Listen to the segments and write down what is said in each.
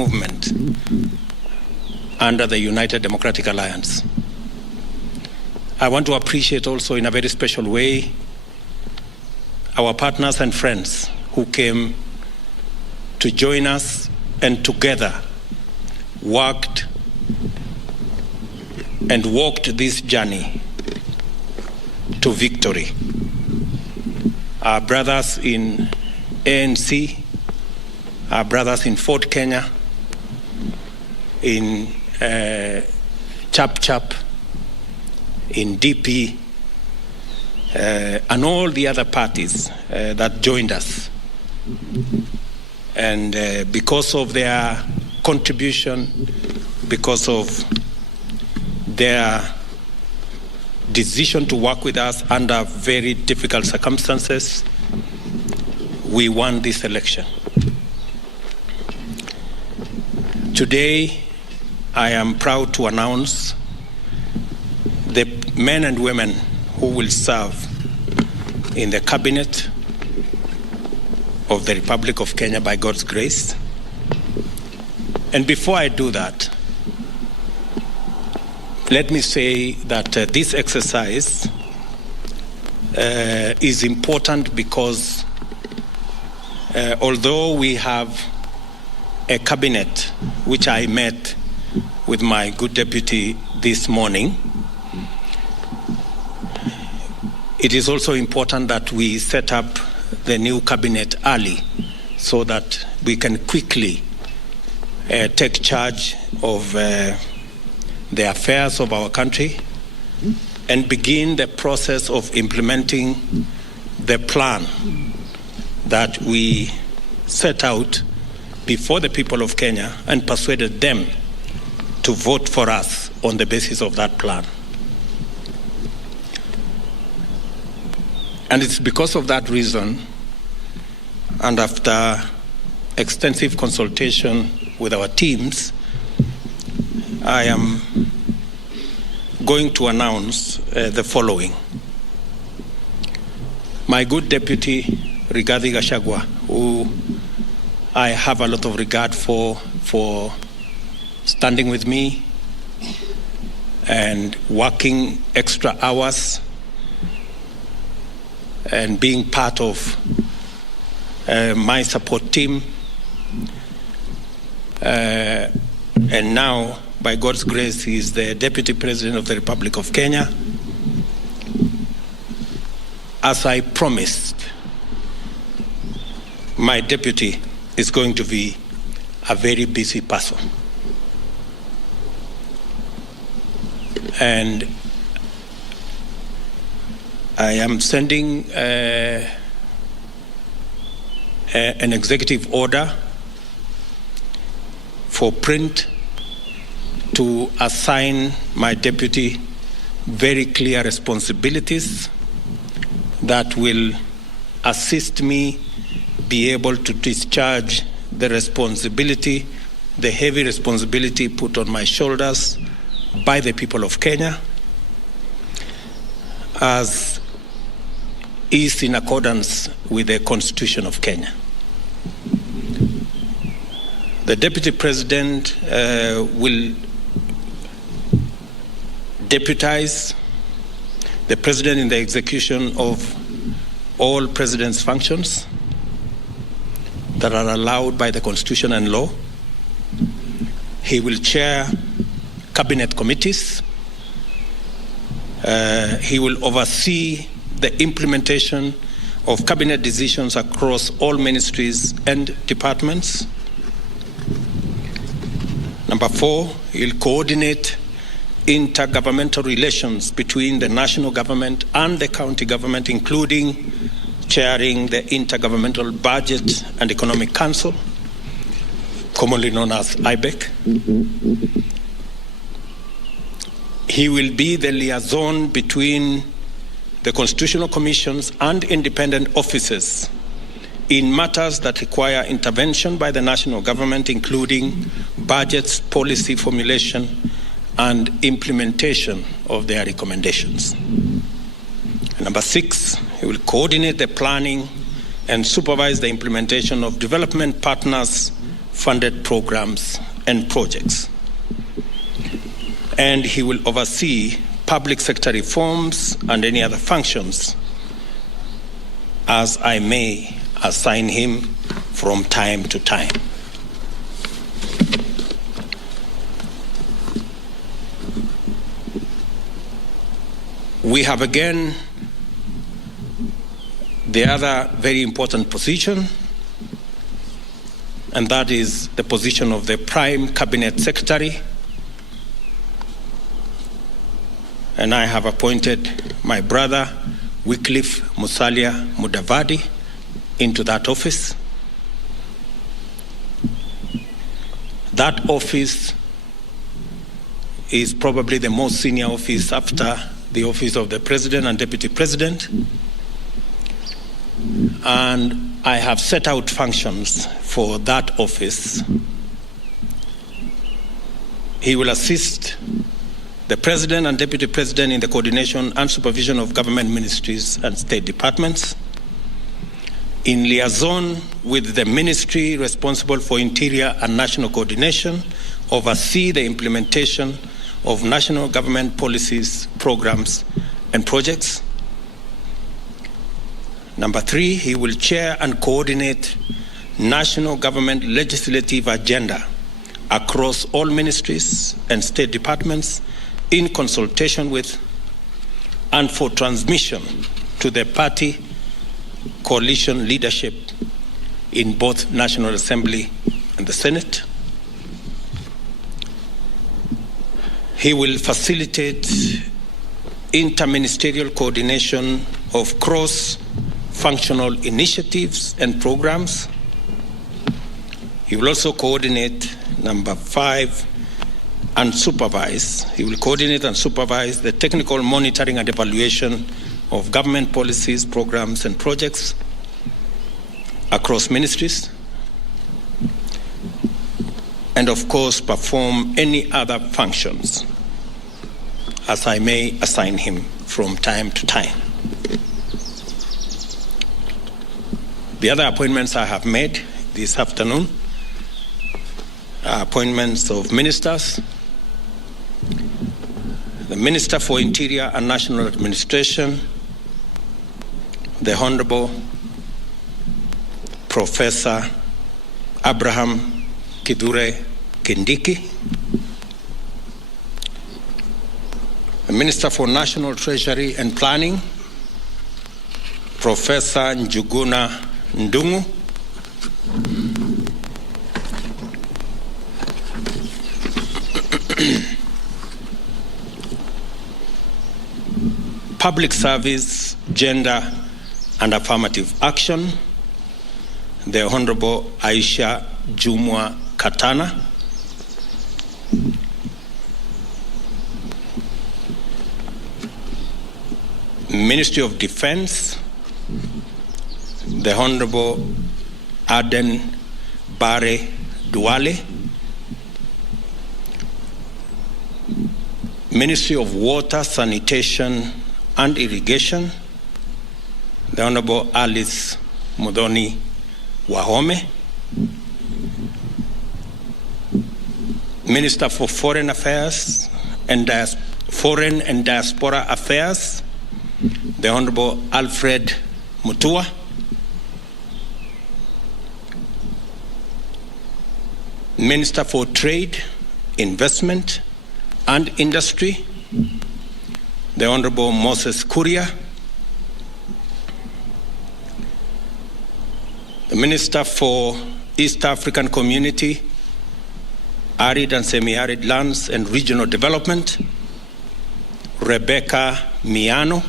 movement under the United Democratic Alliance. I want to appreciate also in a very special way our partners and friends who came to join us and together worked and walked this journey to victory. Our brothers in ANC, our brothers in Fort Kenya, in Chap, in DP, and all the other parties that joined us. And because of their contribution, because of their decision to work with us under very difficult circumstances, we won this election. Today, I am proud to announce the men and women who will serve in the cabinet of the Republic of Kenya by God's grace. And before I do that, let me say that this exercise is important because although we have a cabinet, which I met with my good deputy this morning, it is also important that we set up the new cabinet early so that we can quickly take charge of the affairs of our country and begin the process of implementing the plan that we set out before the people of Kenya and persuaded them to vote for us on the basis of that plan. And it's because of that reason, and after extensive consultation with our teams, I am going to announce the following. My good deputy, Rigathi Gachagua, who I have a lot of regard for standing with me and working extra hours and being part of my support team. And now, by God's grace, he is the Deputy President of the Republic of Kenya. As I promised, my deputy is going to be a very busy person. And I am sending an executive order for print to assign my deputy very clear responsibilities that will assist me be able to discharge the responsibility, the heavy responsibility put on my shoulders by the people of Kenya, as is in accordance with the Constitution of Kenya. The Deputy President will deputize the President in the execution of all President's functions that are allowed by the Constitution and law. He will chair cabinet committees. He will oversee the implementation of cabinet decisions across all ministries and departments. Number 4, he'll coordinate intergovernmental relations between the national government and the county government, including chairing the Intergovernmental Budget and Economic Council, commonly known as IBEC. He will be the liaison between the constitutional commissions and independent offices in matters that require intervention by the national government, including budgets, policy formulation, and implementation of their recommendations. And number 6, he will coordinate the planning and supervise the implementation of development partners' funded programs and projects. And he will oversee public sector reforms and any other functions as I may assign him from time to time. We have again the other very important position, and that is the position of the Prime Cabinet Secretary. And I have appointed my brother, Wycliffe Musalia Mudavadi, into that office. That office is probably the most senior office after the office of the President and Deputy President. And I have set out functions for that office. He will assist the President and Deputy President in the coordination and supervision of government ministries and state departments, in liaison with the ministry responsible for interior and national coordination, oversee the implementation of national government policies, programs, and projects. Number 3, he will chair and coordinate national government legislative agenda across all ministries and state departments in consultation with and for transmission to the party coalition leadership in both National Assembly and the Senate. He will facilitate interministerial coordination of cross-functional initiatives and programs. He will also coordinate, number 5, and supervise. He will coordinate and supervise the technical monitoring and evaluation of government policies, programs, and projects across ministries, and of course perform any other functions as I may assign him from time to time. The other appointments I have made this afternoon are appointments of ministers. The Minister for Interior and National Administration, the Honorable Professor Abraham Kithure Kindiki, the Minister for National Treasury and Planning, Professor Njuguna Ndungu, Public Service, Gender and Affirmative Action, the Honorable Aisha Jumwa Katana, Ministry of Defense, the Honorable Aden Bare Duale, Ministry of Water, Sanitation and Irrigation, the Honorable Alice Mudhoni Wahome, Minister for Foreign Affairs and Foreign and Diaspora Affairs, the Honorable Alfred Mutua, Minister for Trade, Investment and Industry, the Honorable Moses Kuria, the Minister for East African Community, Arid and Semi-Arid Lands and Regional Development, Rebecca Miano,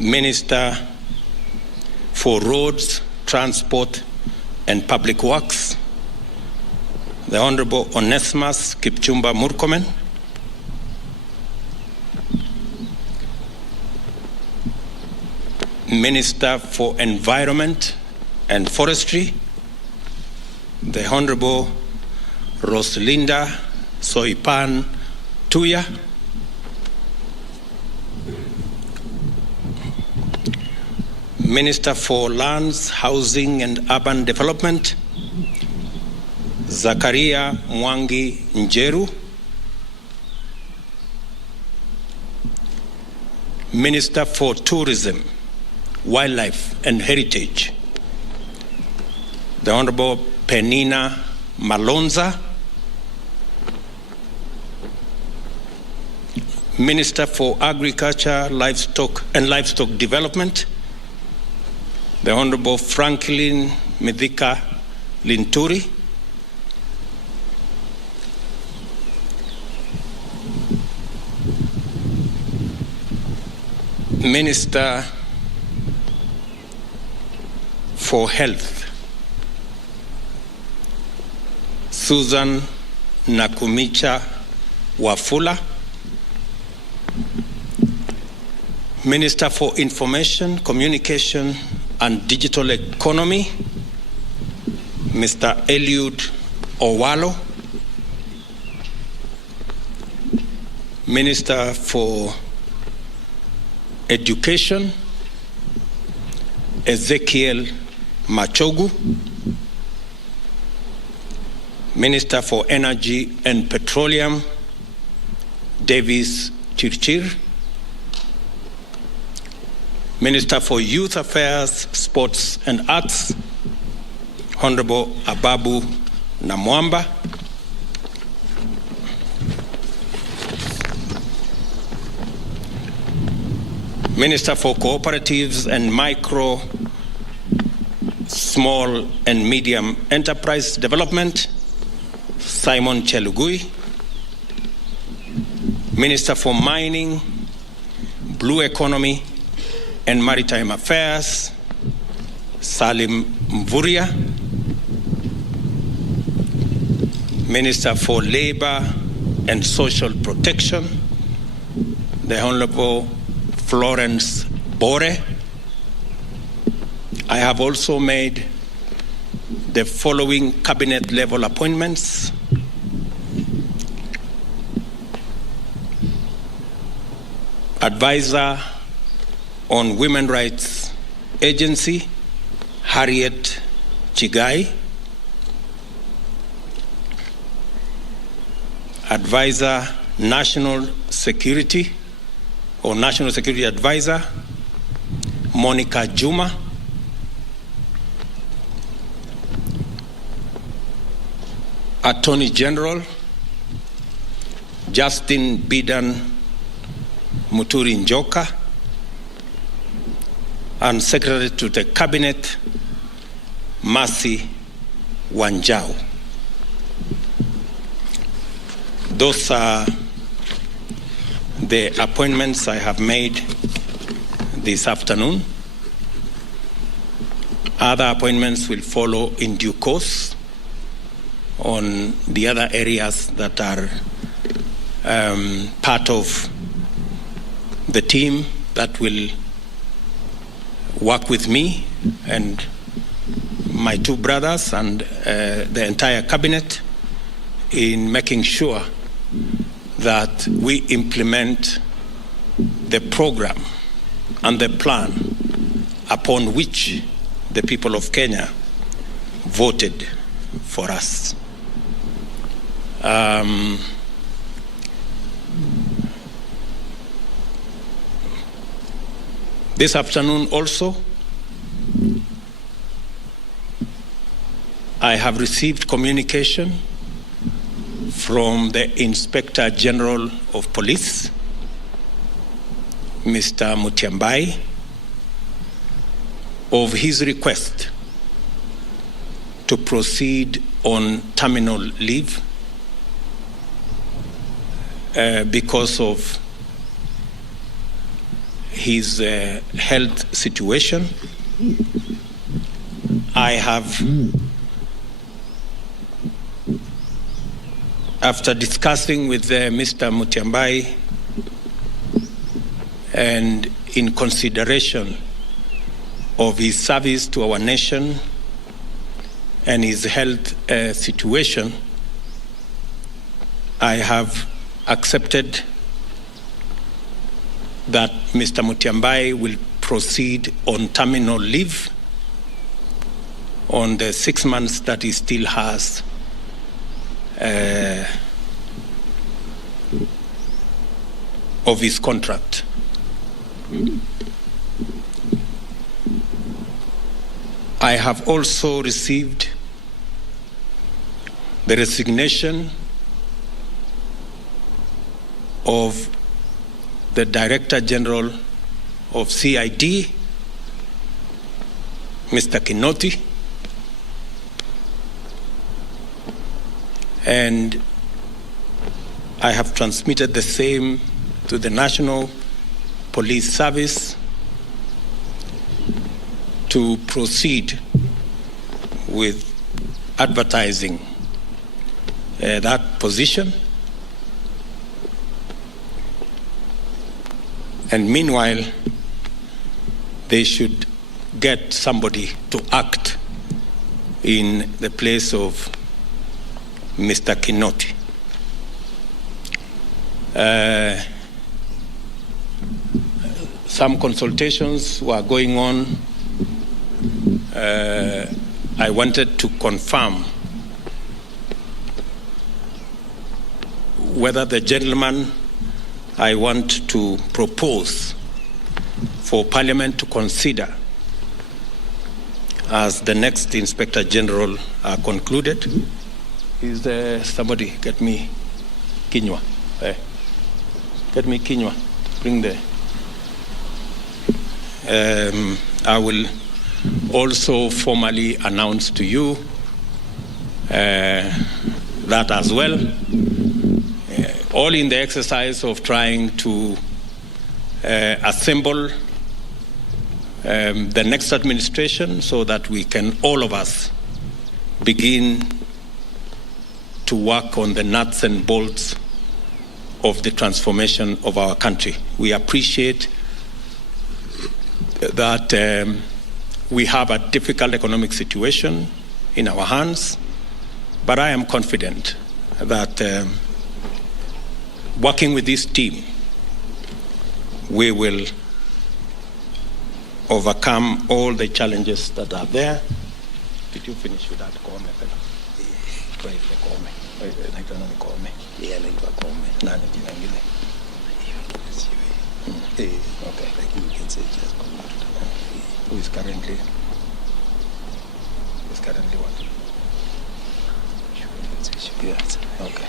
Minister for Roads, Transport and Public Works, the Honorable Onesimus Kipchumba Murkomen, Minister for Environment and Forestry, the Honorable Roslinda Soipan Tuya, Minister for Lands, Housing and Urban Development, Zakaria Mwangi Njeru. Minister for Tourism, Wildlife and Heritage, the Honorable Penina Malonza. Minister for Agriculture, Livestock and Livestock Development, the Honorable Franklin Mithika Linturi. Minister for Health, Susan Nakumicha Wafula. Minister for Information, Communication and Digital Economy, Mr. Eliud Owalo. Minister for Education, Ezekiel Machogu. Minister for Energy and Petroleum, Davis Chirchir. Minister for Youth Affairs, Sports and Arts, Honorable Ababu Namwamba. Minister for Cooperatives and Micro, Small and Medium Enterprise Development, Simon Chelugui. Minister for Mining, Blue Economy and Maritime Affairs, Salim Mvuria. Minister for Labor and Social Protection, the Honorable Florence Bore. I have also made the following cabinet level appointments. Advisor on Women Rights Agency, Harriet Chigai. Advisor National Security or National Security Advisor, Monica Juma. Attorney General, Justin Bidan Muturi Njoka. And Secretary to the Cabinet, Mercy Wanjau. Those are the appointments I have made this afternoon. Other appointments will follow in due course on the other areas that are part of the team that will work with me and my two brothers and the entire cabinet in making sure that we implement the program and the plan upon which the people of Kenya voted for us. This afternoon also, I have received communication from the Inspector General of Police, Mr. Mutiambai, of his request to proceed on terminal leave because of his health situation. I have, after discussing with Mr. Mutiambai and in consideration of his service to our nation and his health situation, I have accepted that Mr. Mutiambai will proceed on terminal leave on the 6 months that he still has of his contract. I have also received the resignation of the Director General of CID, Mr. Kinoti, and I have transmitted the same to the National Police Service to proceed with advertising that position. And meanwhile, they should get somebody to act in the place of Mr. Kinoti. Some consultations were going on. I wanted to confirm whether the gentleman I want to propose for Parliament to consider as the next Inspector General are concluded. Is there somebody? Get me Kinywa. Hey. Get me Kinywa. Bring the... I will also formally announce to you that as well, all in the exercise of trying to assemble the next administration so that we can, all of us, begin to work on the nuts and bolts of the transformation of our country. We appreciate that we have a difficult economic situation in our hands, but I am confident that working with this team, we will overcome all the challenges that are there. Did you finish with that? Okay. Who is currently what? Yes. Okay.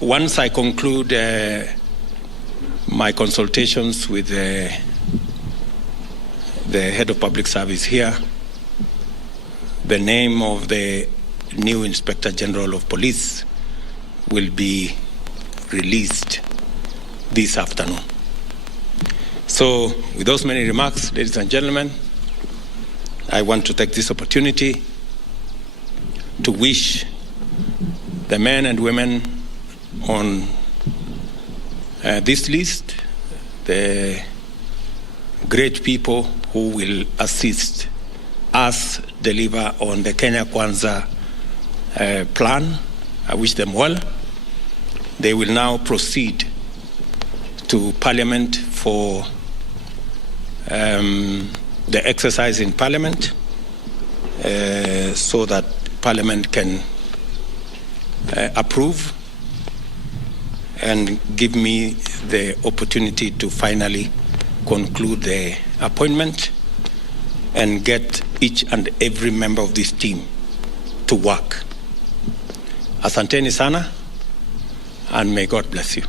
Once I conclude my consultations with the head of public service here, the name of the new Inspector General of Police will be released this afternoon. So, with those many remarks, ladies and gentlemen, I want to take this opportunity to wish the men and women on this list, the great people who will assist us deliver on the Kenya Kwanza plan. I wish them well. They will now proceed to Parliament for the exercise in Parliament so that Parliament can approve and give me the opportunity to finally conclude the appointment and get each and every member of this team to work. Asanteni sana, and may God bless you.